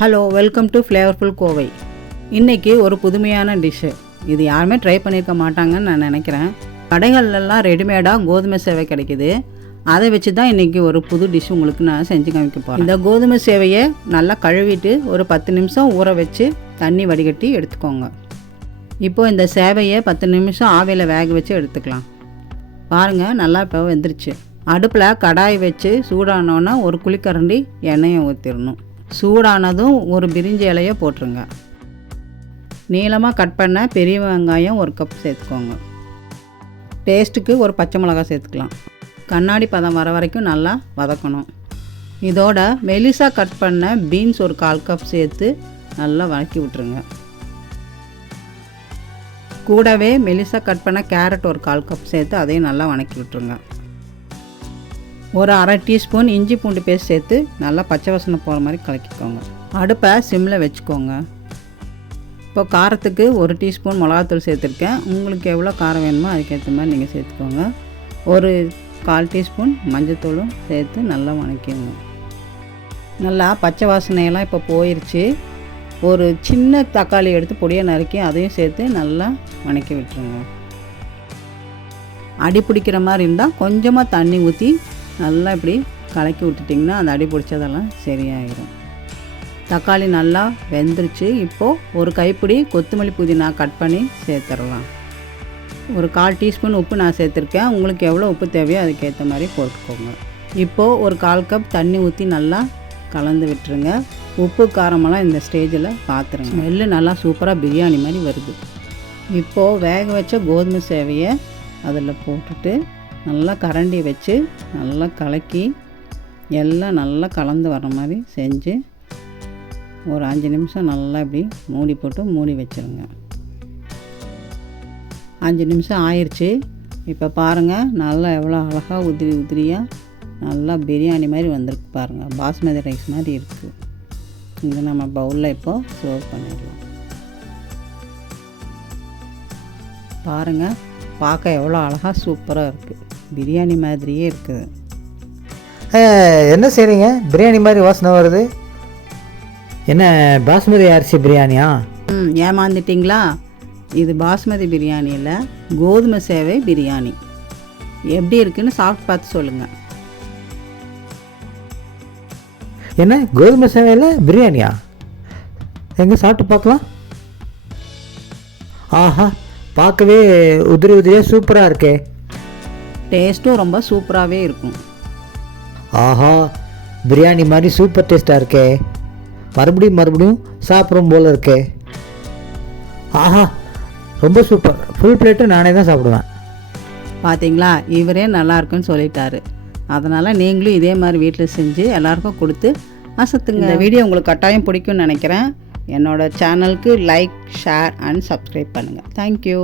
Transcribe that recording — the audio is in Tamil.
Hello, welcome to flavourful Kovai. இன்றைக்கி ஒரு புதுமையான டிஷ்ஷு. இது யாருமே ட்ரை பண்ணியிருக்க மாட்டாங்கன்னு நான் நினைக்கிறேன். கடைகள்லாம் ரெடிமேடாக கோதுமை சேவை கிடைக்கிது. அதை வச்சு தான் இன்றைக்கி ஒரு புது டிஷ் உங்களுக்கு நான் செஞ்சு காமிக்க போகிறேன். இந்த கோதுமை சேவையை நல்லா கழுவிட்டு ஒரு 10 நிமிஷம் ஊற வச்சு தண்ணி வடிகட்டி எடுத்துக்கோங்க. இப்போது இந்த சேவையை 10 நிமிஷம் ஆவியில் வேக வச்சு எடுத்துக்கலாம். பாருங்கள், நல்லா இப்போ வெந்துருச்சு. அடுப்பில் கடாய் வச்சு சூடானோன்னா ஒரு குழிக்கரண்டி எண்ணெயை ஊற்றிடணும். சூடானதும் ஒரு பிரிஞ்சி இலையை போட்டுருங்க. நீளமாக கட் பண்ண பெரிய வெங்காயம் 1 கப் சேர்த்துக்கோங்க. டேஸ்ட்டுக்கு ஒரு பச்சை மிளகாய் சேர்த்துக்கலாம். கண்ணாடி பதம் வர வரைக்கும் நல்லா வதக்கணும். இதோட மெலிசாக கட் பண்ண பீன்ஸ் ஒரு 1/4 கப் சேர்த்து நல்லா வதக்கி விட்டுருங்க. கூடவே மெலிசாக கட் பண்ண கேரட் ஒரு 1/4 கப் சேர்த்து அதையும் நல்லா வதக்கி விட்டுருங்க. ஒரு 1/2 டீஸ்பூன் இஞ்சி பூண்டு பேஸ்ட் சேர்த்து நல்லா பச்சை வாசனை போகிற மாதிரி கலக்கிக்கோங்க. அடுப்பை சிம்மில் வச்சுக்கோங்க. இப்போ காரத்துக்கு 1 டீஸ்பூன் மிளகாத்தூள் சேர்த்துருக்கேன். உங்களுக்கு எவ்வளோ காரம் வேணுமோ அதுக்கேற்ற மாதிரி நீங்கள் சேர்த்துக்கோங்க. ஒரு 1/4 டீஸ்பூன் மஞ்சத்தூளும் சேர்த்து நல்லா வதக்கிடுங்க. நல்லா பச்சை வாசனையெல்லாம் இப்போ போயிடுச்சு. ஒரு சின்ன தக்காளி எடுத்து பொடியை நறுக்கி அதையும் சேர்த்து நல்லா வதக்கி விட்டுருங்க. அடி பிடிக்கிற மாதிரி இருந்தால் கொஞ்சமாக தண்ணி ஊற்றி நல்லா இப்படி கலக்கி விட்டுட்டிங்கன்னா அந்த அடி பிடிச்சதெல்லாம் சரியாயிடும். தக்காளி நல்லா வெந்துருச்சு. இப்போது ஒரு கைப்பிடி கொத்தமல்லி புதினா கட் பண்ணி சேர்த்துடலாம். ஒரு 1/4 டீஸ்பூன் உப்பு நான் சேர்த்துருக்கேன். உங்களுக்கு எவ்வளோ உப்பு தேவையோ அதுக்கேற்ற மாதிரி போட்டுக்கோங்க. இப்போது ஒரு 1/4 கப் தண்ணி ஊற்றி நல்லா கலந்து விட்டுருங்க. உப்பு காரமெல்லாம் இந்த ஸ்டேஜில் பார்த்துருங்க. ஸ்மெல்லு நல்லா சூப்பராக பிரியாணி மாதிரி வருது. இப்போது வேக வச்ச கோதுமை சேவையை அதில் போட்டுட்டு நல்லா கரண்டி வச்சு நல்லா கலக்கி எல்லாம் நல்லா கலந்து வர மாதிரி செஞ்சு ஒரு 5 நிமிஷம் நல்லா இப்படி மூடி போட்டு மூடி வச்சுருங்க. 5 நிமிஷம் ஆயிடுச்சு. இப்போ பாருங்கள், நல்லா எவ்வளோ அழகாக உதிரியாக நல்லா பிரியாணி மாதிரி வந்திருக்கு பாருங்கள். பாஸ்மதி ரைஸ் மாதிரி இருக்குது. இதை நம்ம பவுலில் இப்போது சர்வ் பண்ணிடலாம். பாருங்கள், பார்க்க எவ்வளோ அழகாக சூப்பராக இருக்குது. பிரியாணி மாதிரியே இருக்குது. என்ன செய்கிறீங்க? பிரியாணி மாதிரி வாசனை வருது. என்ன பாஸ்மதி அரிசி பிரியாணியா? ஏமாந்துட்டிங்களா? இது பாஸ்மதி பிரியாணி இல்லை, கோதுமை சேவை பிரியாணி. எப்படி இருக்குன்னு சாப்பிட்டு பார்த்து சொல்லுங்கள். என்ன கோதுமை சேவையில் பிரியாணியா? எங்கே சாப்பிட்டு பார்க்கலாம். ஆஹா, பார்க்கவே உதிரியாக சூப்பராக இருக்கே. டேஸ்ட்டும் ரொம்ப சூப்பராகவே இருக்கும். ஆஹா, பிரியாணி மாதிரி சூப்பர் டேஸ்ட்டாக இருக்கே. மறுபடியும் சாப்பிடும் போல் இருக்கே. ஆஹா, ரொம்ப சூப்பர். ஃபுல் பிளேட்டு நானே தான் சாப்பிடுவேன். பார்த்தீங்களா, இவரே நல்லா இருக்குன்னு சொல்லிட்டாரு. அதனால் நீங்களும் இதே மாதிரி வீட்டில் செஞ்சு எல்லாருக்கும் கொடுத்து அசத்துங்க. இந்த வீடியோ உங்களுக்கு கட்டாயம் பிடிக்கும்னு நினைக்கிறேன். என்னோடய சேனலுக்கு லைக், ஷேர் அண்ட் சப்ஸ்கிரைப் பண்ணுங்கள். தேங்க்யூ.